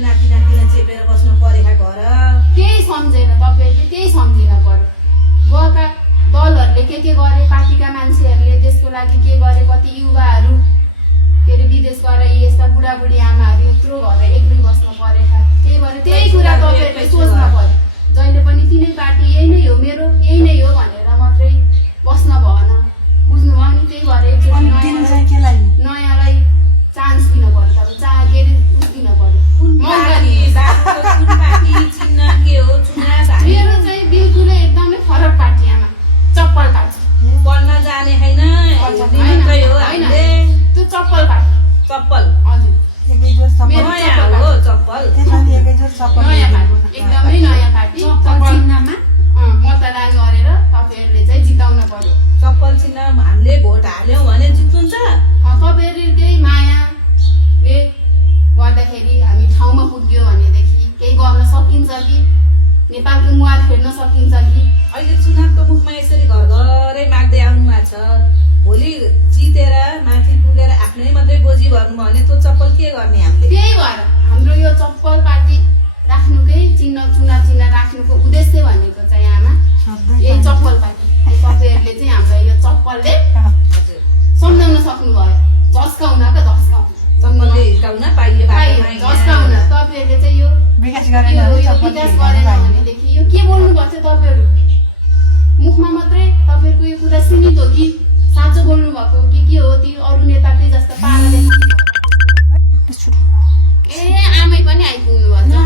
नाति नातिलाई चेपेर बस्नु परेका घर केही सम्झेन तपाईहरुले त्यही सम्झिन पर्यो गएका दलहरुले के गरे पार्टीका मान्छेहरुले देशको लागि के गरे कति युवाहरु के रे विदेश गएर यस्ता बुढाबुढी आमाहरु यत्रो घर एक्लै बस्न परेका त्यही भएर त्यही कुरा तपाईहरुले सोच्न पर्यो जहिले पनि तिनै पार्टी यही नै हो मेरो यही नै हो भनेर मात्रै बस्न भएन बुझ्नु भयो नि त्यही भएर नयाँलाई चान्स दिन पर्छ अब के रे दिन पर्यो मेरो चाहिँ बिल्कुलै एकदमै फरक पार्टी आमा चप्पल पार्टी पढ्न जाने हैन त्यो चप्पल पार्टी चप्पल हजुर नयाँ हो चप्पल नयाँ पार्टी एकदमै नयाँ पार्टी चिन्हमा मतदान गरेर तपाईहरुले चाहिँ जिताउन पर्यो चप्पल चिन्ह हामीले भोट हाल्यौं भने जित्नुहुन्छ तपाईहरुकै मायाले गर्दाखेरि हामी ठाउँमा पुग्यो भनेदेखि केही गर्न सकिन्छ कि नेपालको मुहार फेर्न सकिन्छ कि अहिले चुनावको मुखमा यसरी घर घरै माग्दै आउनु भएको छ भोलि जितेर माथि पुगेर आफ्नै मात्रै गोजी भर्नु भने त्यो चप्पल के गर्ने हामीले त्यही भएर हाम्रो यो चप्पल पार्टी राख्नुकै चिन्ह चिन्ह राख्नुको उद्देश्य भनेको चाहिँ आमा यही चप्पल पार्टी तपाईहरुले चाहिँ हाम्रो यो चप्पलले सम्झाउन सक्नुभयो झस्काउन चप्पलले हिर्काउन पाइयो झस्काउन तपाईहरुले चाहिँ यो विकास गरेन भनेदेखि यो के बोल्नु पर्छ तपाईहरु मुखमा मात्रै तपाईहरुको यो कुरा सीमित हो कि साँचो बोल्नु भएको कि के हो ती अरु नेताकै जस्तो पाराले ए आमै पनि आइपुग्नु भयो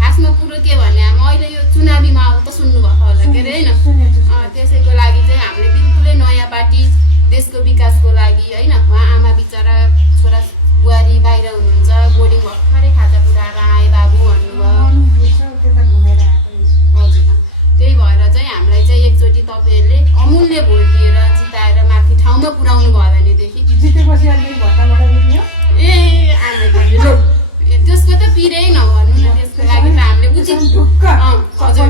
खासमा कुरो के भने अहिले यो चुनावी माहौल त सुन्नु भएको होला के रे हैन त्यसैको लागि चाहिँ हामीले बिल्कुलै नयाँ पार्टी देशको विकासको लागि हैन उहाँ आमा बिचरा छोरा बुहारी बाहिर हुनुहुन्छ बोर्डिङ भर्खरै खाजा पुऱ्याएर आए बाबु भन्नुभयो हजुर त्यही भएर चाहिँ हामीलाई चाहिँ एकचोटि तपाईहरुले अमूल्य भोट दिएर जिताएर माथि ठाउँमा पुर्याउनु भयो भनेदेखि जितेपछि अलि भट्टाबाट बुझ्यो ए आमा त्यसको त पिरै नभन्नु न त्यसको लागि त हामीले बुझ्यौँ हजुर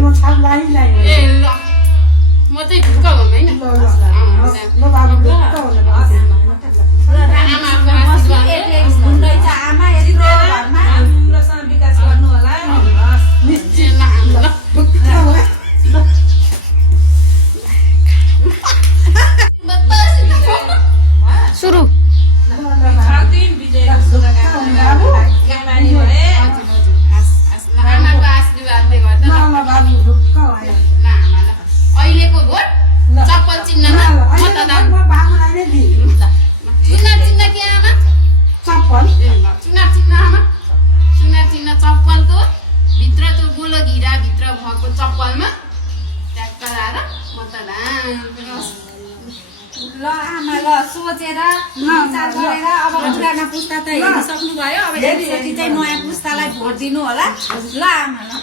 ए ल म चाहिँ ढुक्क भम हैन राम्रोसँग विकास गर्नु होला सुरु अहिलेको भोट चप्पल चिन्हमा मतदान चुनाव चिन्ह के आमा चप्पल चुनाव चिन्ह चप्पलको भित्र त्यो गोलो घिरा भित्र भएको चप्पलमा ट्याक्क लाएर मतदान ल आमा ल सोचेर विचार गरेर अब पुरानो पुस्ता त हेरिसक्नु भयो अब एकचोटि चाहिँ नयाँ पुस्तालाई भोट दिनु होला ल आमा ल